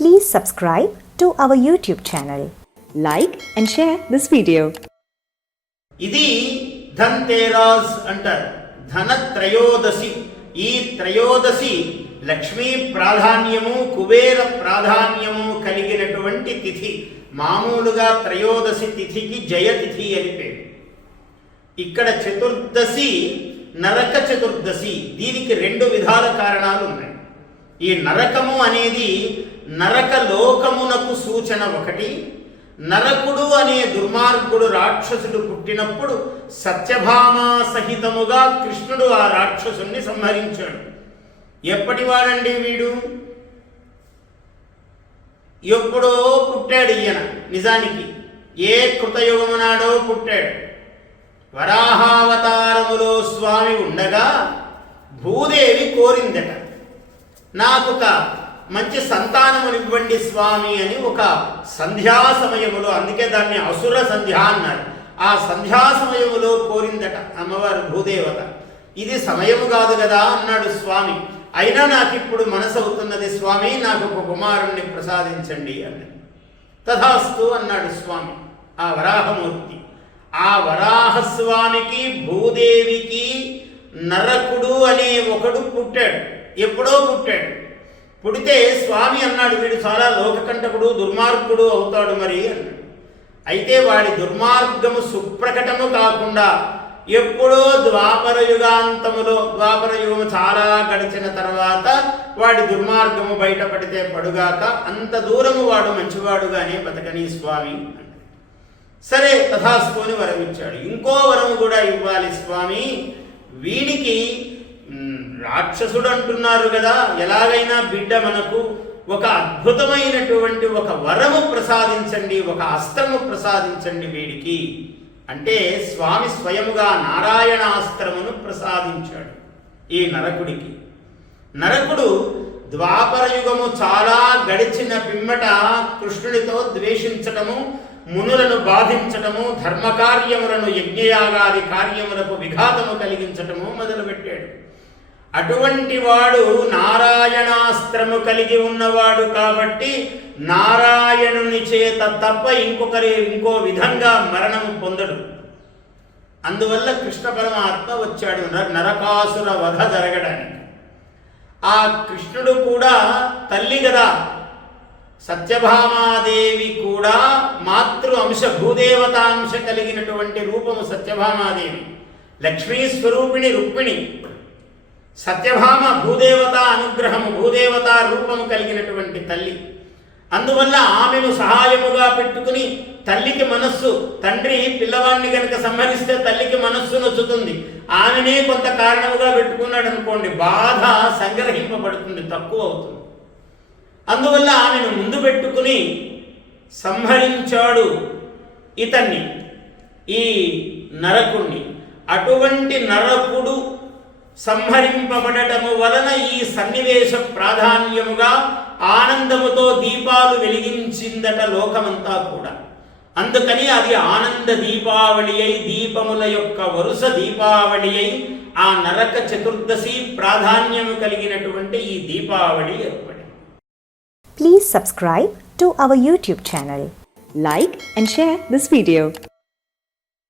Please subscribe to our YouTube channel. Like and share this video. ఇది ధన్తేరాజ్ అంటారు. ధన త్రయోదశి ఈ త్రయోదశి లక్ష్మీ ప్రాధాన్యము కుబేర ప్రాధాన్యము కలిగినటువంటి తిథి. మామూలుగా త్రయోదశి తిథికి జయతిథి అని పేరు. ఇక్కడ చతుర్దశి నరక చతుర్దశి. దీనికి రెండు విధాల కారణాలు ఉన్నాయి. ఈ నరకము అనేది నరక లోకమునకు సూచన ఒకటి. నరకుడు అనే దుర్మార్గుడు రాక్షసుడు పుట్టినప్పుడు సత్యభామా సహితముగా కృష్ణుడు ఆ రాక్షసుని సంహరించాడు. ఎప్పటివాడండి వీడు? ఎప్పుడో పుట్టాడు ఈయన నిజానికి. ఏ కృతయుగమునాడో పుట్టాడు. వరాహావతారములో స్వామి ఉండగా భూదేవి కోరిందట. నాకు మంచి మంచి సంతానమునివ్వండి స్వామి అని ఒక సంధ్యా సమయములో అందుకే దాన్ని అసుర సంధ్య అన్నారు. ఆ సంధ్యా సమయములో కోరిందట అమ్మవారు భూదేవత. ఇది సమయము కాదు కదా అన్నాడు స్వామి. అయినా నాకు ఇప్పుడు మనసు అవుతున్నది స్వామి నాకు ఒక కుమారుణ్ణి ప్రసాదించండి అన్నది. తథాస్తు అన్నాడు స్వామి ఆ వరాహమూర్తి. ఆ వరాహస్వామికి భూదేవికి నరకుడు అనే ఒకడు పుట్టాడు. ఎప్పుడో పుట్టాడు. పుడితే స్వామి అన్నాడు వీడు చాలా లోకకంటకుడు దుర్మార్గుడు అవుతాడు మరి అన్నాడు. అయితే వాడి దుర్మార్గము సుప్రకటము కాకుండా ఎప్పుడో ద్వాపర యుగాంతములో ద్వాపర యుగము చాలా గడిచిన తర్వాత వాడి దుర్మార్గము బయటపడితే పడుగాక అంత దూరము వాడు మంచివాడుగానే బతకని స్వామి సరే తథాస్తుని వరం ఇచ్చాడు ఇంకో వరం కూడా ఇవ్వాలి స్వామి. వీడికి రాక్షసుడు అంటున్నారు కదా ఎలాగైనా బిడ్డ మనకు ఒక అద్భుతమైనటువంటి ఒక వరము ప్రసాదించండి ఒక అస్త్రము ప్రసాదించండి వీడికి. అంటే స్వామి స్వయముగా నారాయణ అస్త్రమును ప్రసాదించాడు ఈ నరకుడికి. నరకుడు ద్వాపర యుగము చాలా గడిచిన పిమ్మట కృష్ణుడితో ద్వేషించటము మునులను బాధించటము ధర్మకార్యములను యజ్ఞయాగాది కార్యములకు విఘాతము కలిగించటము మొదలుపెట్టాడు. అటువంటి వాడు నారాయణాస్త్రము కలిగి ఉన్నవాడు కాబట్టి నారాయణుని చేత తప్ప ఇంకొకరి ఇంకో విధంగా మరణము పొందడు. అందువల్ల కృష్ణ పరమాత్మ వచ్చాడు నర- నరకాసుర వధ జరగడానికి. ఆ కృష్ణుడు కూడా తల్లి కదా. సత్యభామాదేవి కూడా మాతృ అంశ భూదేవతాంశ కలిగినటువంటి రూపము సత్యభామాదేవి. లక్ష్మీ స్వరూపిణి రుక్మిణి. సత్యభామ భూదేవత అనుగ్రహము భూదేవత రూపము కలిగినటువంటి తల్లి. అందువల్ల ఆమెను సహాయముగా పెట్టుకుని తల్లికి మనస్సు తండ్రి పిల్లవాడిని కనుక సంహరిస్తే తల్లికి మనస్సు నొచ్చుతుంది. ఆమెనే కొంత కారణముగా పెట్టుకున్నాడు అనుకోండి బాధ సంగ్రహింపబడుతుంది తక్కువ అవుతుంది. అందువల్ల ఆమెను ముందు పెట్టుకుని సంహరించాడు ఇతన్ని ఈ నరకుణ్ణి. అటువంటి నరకుడు సంహరింపబడటము వలన ఈ సన్నివేశ ప్రాధాన్యముగా ఆనందముతో దీపాలు వెలిగించిందట లోకమంతా కూడా. అందుకని అది ఆనంద దీపావళి అయి దీపముల యొక్క వరుస దీపావళి అయి ఆ నరక చతుర్దశి ప్రాధాన్యము కలిగినటువంటి ఈ దీపావళి ఏర్పడింది. Subscribe subscribe our YouTube channel like and share this video.